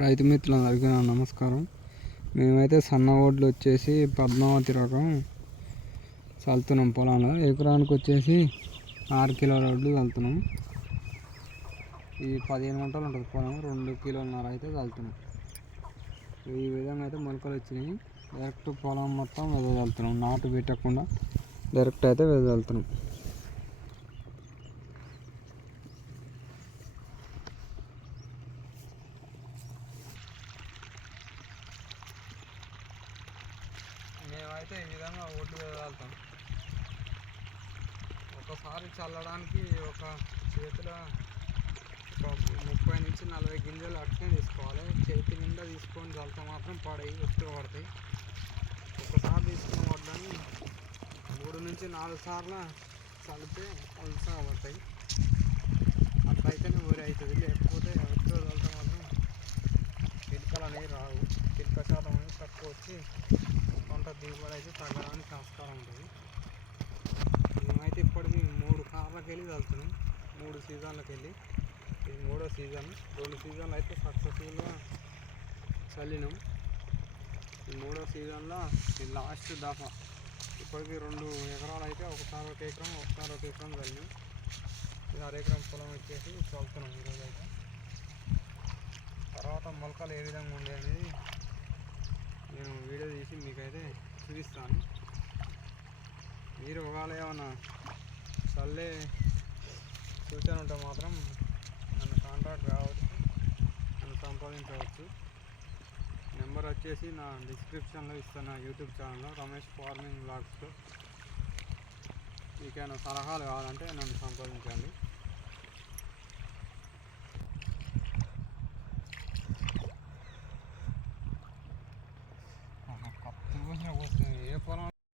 రైతు మిత్రులందరికీ నా నమస్కారం. మేమైతే సన్న వడ్లు వచ్చేసి పద్మావతి రకం చల్లుతున్నాం పొలంలో. ఎకరానికి వచ్చేసి 6 కిలోల వడ్లు చల్లుతున్నాం. ఈ 15 గుంటలు ఉంటుంది పొలం, 2 కిలోలన్నర అయితే చల్లుతున్నాం. ఈ విధంగా అయితే మొలకలు వచ్చినాయి. డైరెక్ట్ పొలం మొత్తం వెదజల్లుతున్నాం, నాటు పెట్టకుండా డైరెక్ట్ అయితే వెదజల్లుతున్నాం. మేమైతే ఈ విధంగా ఒడ్డు వెదజల్లుతాం. ఒకసారి చల్లడానికి ఒక చేతిలో ఒక 30 నుంచి 40 గింజలు అట్నే తీసుకోవాలి. చేతి నిండా తీసుకొని చల్లితే మాత్రం పడయి ఎక్కువ పడతాయి. ఒకసారి తీసుకున్న వడ్లని 3 నుంచి 4 సార్లు చల్లితే అలసగా పడతాయి. అట్లయితేనే ఊరి అవుతుంది. లేకపోతే ఎక్కువ చల్లితే మాత్రం పిలకలు అనేవి రావు. పిలక శాతం అనేది తక్కువ వచ్చి పంట దిగుబడి అయితే తగ్గడానికి ఆస్కారం ఉంటుంది. మేమైతే ఇప్పటికి 3 కార్లకు వెళ్ళి చల్లుతున్నాం, 3 సీజన్లకు వెళ్ళి. ఇది 3వ సీజన్. 2 సీజన్లు అయితే సక్సెస్ఫుల్గా చల్లినాం. ఈ 3వ సీజన్లో ఈ లాస్ట్ దఫా ఇప్పటికి 2 ఎకరాలు అయితే ఒకసారి 1 ఎకరం, ఒకసారి 1 ఎకరం చల్లినాం. ఇది 1/2 ఎకరం పొలం వచ్చేసి చల్లుతున్నాం ఈరోజు అయితే. తర్వాత మొలకలు ఏ విధంగా ఉండే అనేది నేను వీడియో తీసి మీకైతే చూపిస్తాను. మీరు ఒకవేళ ఏమన్నా చల్లే సూచన ఉంటే మాత్రం నన్ను కాంటాక్ట్ కావచ్చు, నన్ను సంప్రదించవచ్చు. నెంబర్ వచ్చేసి నా డిస్క్రిప్షన్లో ఇస్తాను. నా యూట్యూబ్ ఛానల్లో రమేష్ ఫార్మింగ్ బ్లాగ్స్లో మీకేమైనా సలహాలు కావాలంటే నన్ను సంప్రదించండి. ఏ పొలం